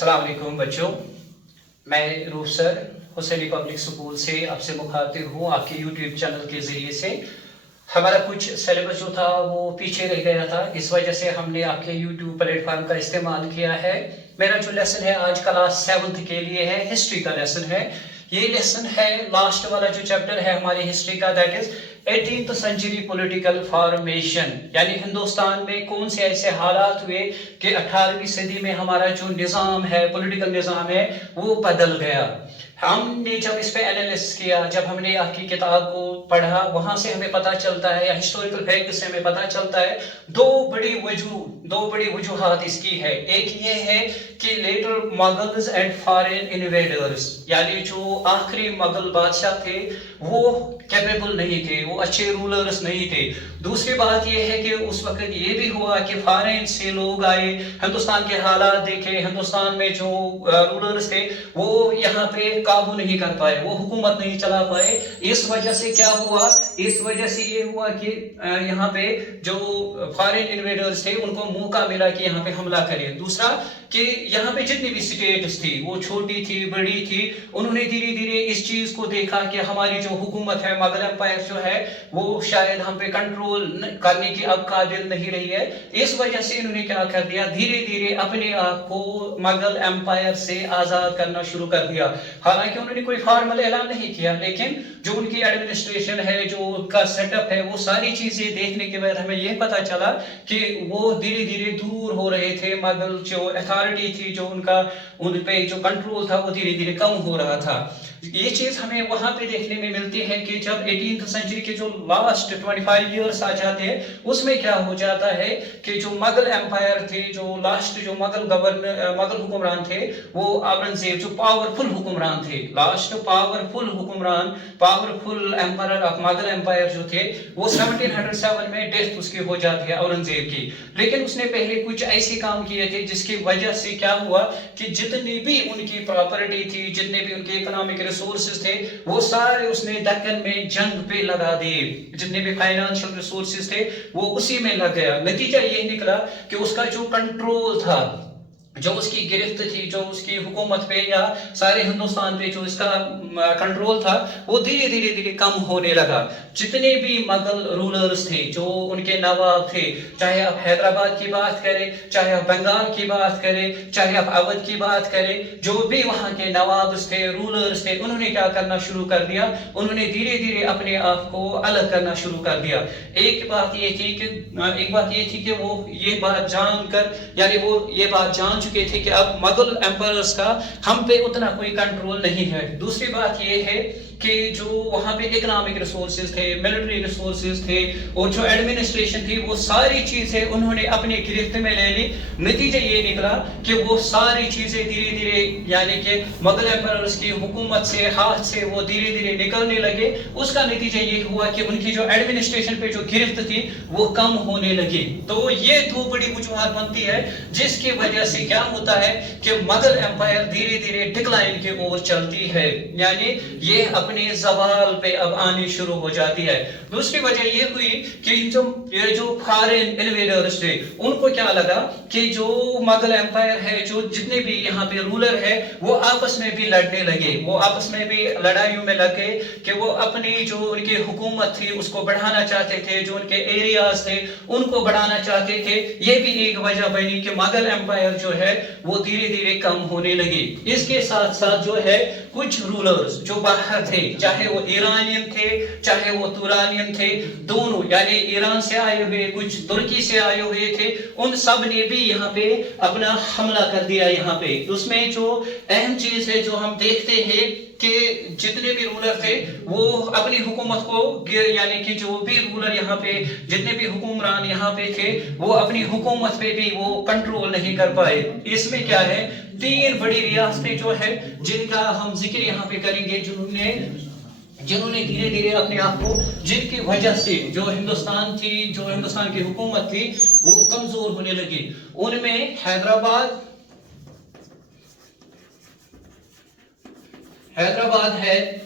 अस्सलाम वालेकुम बच्चों, मैं Rauf sir Hussaini public school से आपसे मुखातिब हूँ आपके यूट्यूब चैनल के ज़रिए से। हमारा कुछ सिलेबस जो था वो पीछे रह गया था, इस वजह से हमने आपके यूट्यूब प्लेटफॉर्म का इस्तेमाल किया है। मेरा जो लेसन है आज क्लास 7th के लिए है, हिस्ट्री का लेसन है। ये लेसन है लास्ट वाला जो चैप्टर है हमारी हिस्ट्री का, that is 18th century political formation, यानी हिंदुस्तान में कौन से ऐसे हालात हुए कि 18वीं सदी में हमारा जो निज़ाम है, पॉलिटिकल निज़ाम है, वो बदल गया। हमने जब इस पे एनालिसिस किया, जब हमने आपकी किताब को पढ़ा, वहां से हमें पता चलता है, या हिस्टोरिकल फैक्ट से हमें पता चलता है, दो बड़ी वजूहात इसकी है। एक ये है कि later Mughals and foreign invaders, यानी जो आखिरी मुगल बादशाह थे वो कैपेबल नहीं थे, वो अच्छे रूलर्स नहीं थे। दूसरी बात ये है कि उस वक्त ये भी हुआ कि फॉरेन से लोग आए, हिंदुस्तान के हालात देखे, हिंदुस्तान में जो रूलर्स थे वो यहाँ पे काबू नहीं कर पाए, वो हुकूमत नहीं चला पाए। इस वजह से क्या हुआ, इस वजह से ये हुआ कि यहाँ पे जो फॉरेन इन्वेडर्स थे उनको मौका मिला कि यहाँ पे हमला करें। दूसरा कि यहाँ पे जितनी भी स्टेट्स थी वो छोटी थी बड़ी थी, उन्होंने धीरे धीरे इस चीज को देखा कि हमारी जो हुकूमत है, मुगल एम्पायर जो है वो शायद हम पे कंट्रोल करने की अब काबिल नहीं रही है। इस वजह से इन्होंने क्या कर दिया, धीरे धीरे अपने आप को मुगल एम्पायर से आजाद करना शुरू कर दिया। हालांकि उन्होंने कोई फॉर्मल ऐलान नहीं किया, लेकिन जो उनकी एडमिनिस्ट्रेशन है, जो उनका सेटअप है, वो सारी चीजें देखने के बाद हमें यह पता चला कि वो धीरे धीरे दूर हो रहे थे। मुगल जो अथॉरिटी थी, जो उनका उन पे जो कंट्रोल था, वो धीरे धीरे कम हो रहा था। ये चीज हमें वहां पे देखने में मिलती है कि जब 18th सेंचुरी के जो लास्ट 25 इयर्स आ जाते हैं, उसमें क्या हो जाता है कि जो मुगल एम्पायर थे, जो लास्ट जो मुगल हुक्मरान थे, वो औरंगजेब जो पावरफुल हुक्मरान थे, last powerful empire of Mughal empire जो थे, वो 1707 में डेथ उसकी हो जाती है औरंगजेब की। लेकिन उसने पहले कुछ ऐसे काम किए थे जिसकी वजह से क्या हुआ कि जितनी भी उनकी प्रॉपर्टी थी, जितने भी उनके इकोनॉमिक रिसोर्सेज थे, वो सारे उसने दक्कन में जंग पे लगा दिए। जितने भी फाइनेंशियल रिसोर्सेज थे वो उसी में लग गया। नतीजा ये निकला कि उसका जो कंट्रोल था, जो उसकी गिरफ्त थी, जो उसकी हुकूमत पे या सारे हिंदुस्तान पे जो इसका कंट्रोल था, वो धीरे धीरे कम होने लगा। जितने भी मुगल रूलर्स थे, जो उनके नवाब थे, चाहे आप हैदराबाद की बात करें, चाहे आप बंगाल की बात करें, चाहे आप अवध की बात करें, जो भी वहाँ के नवाब थे, रूलर्स थे, उन्होंने क्या करना शुरू कर दिया, उन्होंने धीरे धीरे अपने आप को अलग करना शुरू कर दिया। एक बात ये थी कि वो ये बात जानकर, यानी वो ये बात जान चुके थे कि अब मुगल एम्पायर्स का हम पे उतना कोई कंट्रोल नहीं है। दूसरी बात ये है कि जो वहां पे इकोनॉमिक रिसोर्सेज थे, मिलिट्री रिसोर्सेज थे, और जो एडमिनिस्ट्रेशन थी, वो सारी चीजें उन्होंने अपने गिरफ्त में ले ली। नतीजा ये निकला कि वो सारी चीजें धीरे धीरे, यानी कि मुगल एम्पायर्स की हुकूमत से, हाथ से वो धीरे धीरे निकलने लगे। उसका नतीजा ये हुआ कि उनकी जो एडमिनिस्ट्रेशन पे जो गिरफ्त थी वो कम होने लगी। तो ये दो बड़ी वजूहत बनती है जिसकी वजह से क्या होता है कि मुगल एम्पायर धीरे धीरे डिक्लाइन की ओर चलती है, यानी ये अपने ज़वाल पे अब आनी शुरू हो जाती है। दूसरी वजह ये हुई कि ये जो फॉरेन इन्वेडर्स थे, उनको क्या लगा कि जो मुगल एम्पायर है, जो जितने भी यहाँ पे रूलर है, वो आपस में भी लड़ने लगे, वो आपस में भी लड़ाइयों में लगे कि वो अपनी जो उनकी हुकूमत थी उसको बढ़ाना चाहते थे, जो उनके एरियाज थे उनको बढ़ाना चाहते थे। ये भी एक वजह बनी कि मुगल एम्पायर जो है वो धीरे धीरे कम होने लगी। इसके साथ साथ जो है कुछ रूलर्स जो बाहर थे, चाहे वो ईरानियन थे, चाहे वो तुरानियन थे, दोनों, यानी ईरान से आए हुए, कुछ तुर्की से आए हुए थे, उन सब ने भी यहाँ पे अपना हमला कर दिया। यहाँ पे उसमें जो अहम चीज है जो हम देखते हैं कि जितने भी रूलर थे वो अपनी हुकूमत को, यानी कि जो भी रूलर यहाँ पे, जितने भी हुक्मरान यहाँ पे थे, वो अपनी हुकूमत पे भी वो कंट्रोल नहीं कर पाए। इसमें क्या है, 3 बड़ी रियासतें जो है जिनका हम जिक्र यहाँ पे करेंगे, जिन्होंने धीरे धीरे अपने आप को, जिनकी वजह से जो हिंदुस्तान की हुकूमत थी वो कमजोर होने लगी। उनमें हैदराबाद है,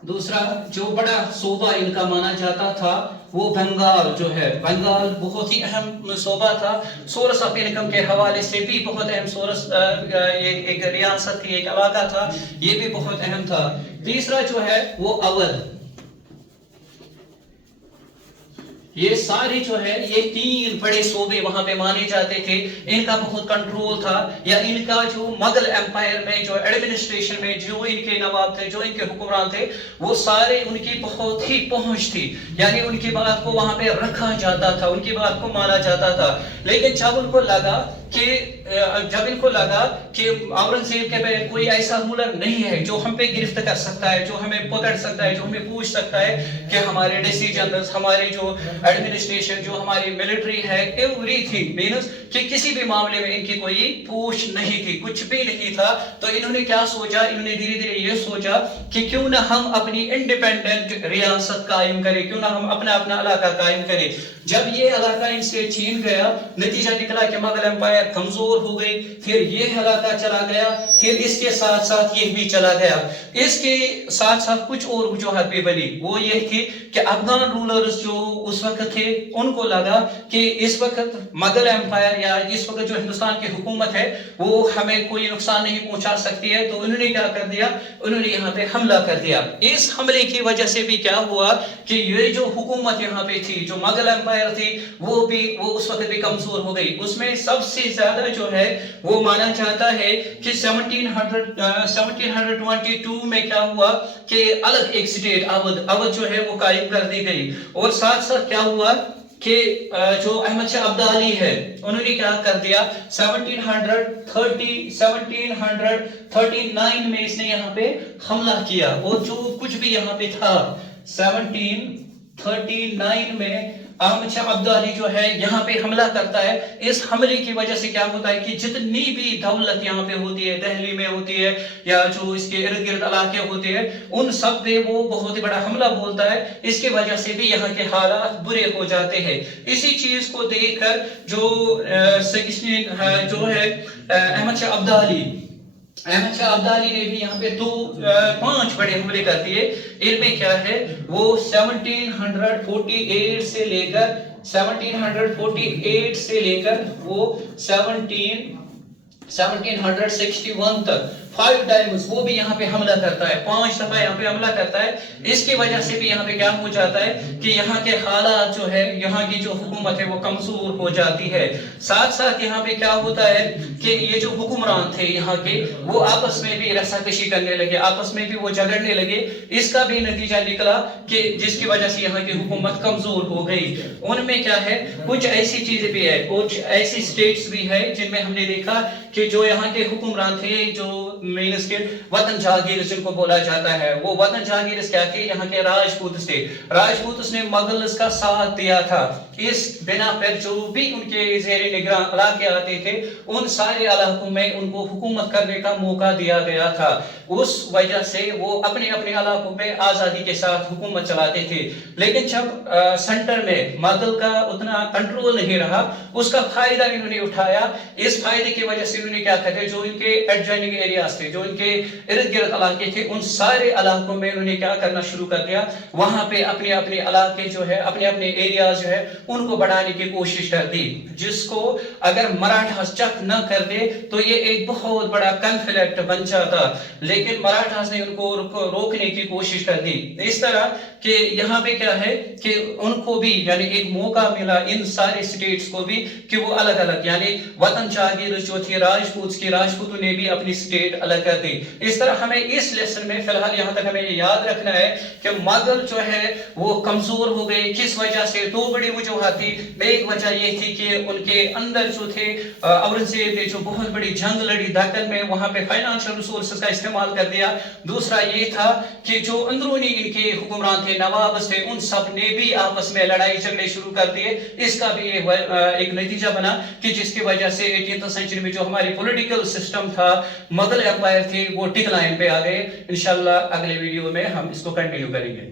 दूसरा जो बड़ा सूबा इनका माना जाता था وہ بنگال جو ہے، بنگال بہت ہی اہم صوبہ تھا، سورس آف انکم کے حوالے سے بھی بہت اہم سورس، ایک ریاست تھی، ایک علاقہ تھا، یہ بھی بہت اہم تھا۔ تیسرا جو ہے وہ اودھ، یہ سارے جو ہے یہ 3 بڑے صوبے وہاں پہ مانے جاتے تھے، ان کا بہت کنٹرول تھا، یا ان کا جو مغل امپائر میں جو ایڈمنسٹریشن میں جو ان کے نواب تھے، جو ان کے حکمران تھے، وہ سارے ان کی بہت ہی پہنچ تھی، یعنی ان کی بات کو وہاں پہ رکھا جاتا تھا، ان کی بات کو مانا جاتا تھا۔ لیکن جب ان کو لگا کہ اورنگزیب کے پاس کوئی ایسا رولر نہیں ہے جو ہم پہ گرفت کر سکتا ہے، جو ہمیں پکڑ سکتا ہے، جو ہمیں پوچھ سکتا ہے کہ ہمارے ڈیسیجنز، ہمارے جو ایڈمنسٹریشن، جو ہماری ملٹری ہے، ایوری تھنگ مینس کہ کسی بھی معاملے میں ان کی کوئی پوچھ نہیں تھی، کچھ بھی نہیں تھا۔ تو انہوں نے کیا سوچا، انہوں نے دھیرے دھیرے یہ سوچا کہ کیوں نہ ہم اپنی انڈیپینڈنٹ ریاست قائم کریں، کیوں نہ ہم اپنا علاقہ قائم کریں۔ جب یہ علاقہ ان سے چھین گیا، نتیجہ نکلا کہ مغل امپائر کمزور ہو گئی، پھر یہ علاقہ چلا گیا، پھر اس کے ساتھ ساتھ یہ بھی چلا گیا۔ اس کے ساتھ ساتھ کچھ اور وجوہات بھی بنی، وہ یہ تھی کہ افغان رولرز جو اس وقت تھے، ان کو لگا کہ اس وقت مغل امپائر یا اس وقت جو ہندوستان کی حکومت ہے وہ ہمیں کوئی نقصان نہیں پہنچا سکتی ہے، تو انہوں نے کیا کر دیا، انہوں نے یہاں پہ حملہ کر دیا۔ اس حملے کی وجہ سے بھی کیا ہوا کہ یہ جو حکومت یہاں پہ تھی، جو مغل امپائر تھی، وہ اس وقت بھی کمزور ہو گئی۔ اس میں سب سے زیادہ جو ہے وہ مانا جاتا ہے کہ 1722 میں کیا ہوا کہ الگ ایک سٹیٹ اودھ جو ہے وہ قائم کر دی گئی، اور ساتھ ساتھ کیا ہوا کہ جو احمد شاہ ابدالی ہے، انہوں نے کیا کر دیا، 1739 میں اس نے یہاں پہ حملہ کیا، اور جو کچھ بھی یہاں پہ تھا 1739 میں احمد شاہ ابدالی جو ہے یہاں پہ حملہ کرتا ہے۔ اس حملے کی وجہ سے کیا ہوتا ہے کہ جتنی بھی دولت یہاں پہ ہوتی ہے، دہلی میں ہوتی ہے یا جو اس کے ارد گرد علاقے ہوتے ہیں، ان سب پہ وہ بہت ہی بڑا حملہ بولتا ہے۔ اس کی وجہ سے بھی یہاں کے حالات برے ہو جاتے ہیں۔ اسی چیز کو دیکھ کر جو ہے احمد شاہ ابدالی نے بھی یہاں پہ 5 بڑے حملے کر دیے۔ ان میں کیا ہے، وہ 1748 سے لے کر وہ 1761 تک 5 ٹائمز وہ بھی یہاں پہ حملہ کرتا ہے، 5 دفعہ یہاں پہ حملہ کرتا ہے۔ اس کی وجہ سے بھی یہاں پہ کیا ہو جاتا ہے کہ یہاں کے حالات جو ہے، یہاں کی جو حکومت ہے وہ کمزور ہو جاتی ہے۔ ساتھ ساتھ یہاں پہ کیا ہوتا ہے کہ یہ جو حکمران تھے یہاں کے، وہ آپس میں بھی رساکشی کرنے لگے، آپس میں بھی وہ جھگڑنے لگے۔ اس کا بھی نتیجہ نکلا کہ جس کی وجہ سے یہاں کی حکومت کمزور ہو گئی۔ ان میں کیا ہے، کچھ ایسی چیزیں بھی ہے، کچھ ایسی سٹیٹس بھی ہے جن میں ہم نے دیکھا کہ جو یہاں کے حکمران تھے، جو مینس کے وطن جاگیر جن کو بولا جاتا ہے، وہ وطن جاگیر کیا تھے، یہاں کے راجپوت تھے۔ راجپوت نے مغلز کا ساتھ دیا تھا، اس بنا پر جو بھی ان کے زیر نگراں علاقے آتے تھے، ان سارے علاقوں میں ان کو حکومت کرنے کا موقع دیا گیا تھا۔ اس وجہ سے وہ اپنے علاقوں میں آزادی کے ساتھ حکومت چلاتے تھے۔ لیکن جب سینٹر میں مغل کا اتنا کنٹرول نہیں رہا، اس کا فائدہ انہوں نے اٹھایا۔ اس فائدے کی وجہ سے انہوں نے کیا کیا، جو ان کے ایڈجوائننگ ایریاز تھے، جو ان کے ارد گرد علاقے تھے، ان سارے علاقوں میں انہوں نے کیا کرنا شروع کر دیا، وہاں پہ اپنے علاقے جو ہے، اپنے ایریاز جو ہے، ان کو بڑھانے کی کوشش کر دی، جس کو اگر مراٹھاس چک نہ کر دے تو یہ ایک بہت بڑا کنفلکٹ بن جاتا۔ لیکن مراٹھاس نے ان کو روکنے کی کوشش کر دی، اس طرح کہ یہاں پہ کیا ہے کہ ان کو بھی یعنی ایک موقع ملا، ان سارے سٹیٹس کو بھی، کہ وہ الگ الگ یعنی وطن جاگیر جو تھی راجپوتوں نے بھی اپنی سٹیٹ الگ کر دی۔ اس طرح ہمیں اس لیسن میں فی الحال یہاں تک ہمیں یہ یاد رکھنا ہے کہ مغل جو ہے وہ کمزور ہو گئے، کس وجہ سے؟ 2 بڑی وجوہات تھی۔ ایک وجہ یہ تھی کہ ان کے اندر جو تھے، اورنگزیب نے جو بہت بڑی جنگ لڑی دکن میں، وہاں پہ فائنانشل ریسورسز کا استعمال کر دیا۔ دوسرا یہ تھا کہ جو اندرونی ان کے حکمران تھے، نواب تھے، ان سب نے بھی آپس میں لڑائی جھگڑے شروع کر دیے۔ اس کا بھی ایک نتیجہ بنا کہ جس کی وجہ سے 18th سینچری میں جو ہماری پولیٹیکل سسٹم تھا، مغل امپائر تھی، وہ ڈکلائن پہ آ گئے۔ انشاءاللہ اگلے ویڈیو میں ہم اس کو کنٹینیو کریں گے۔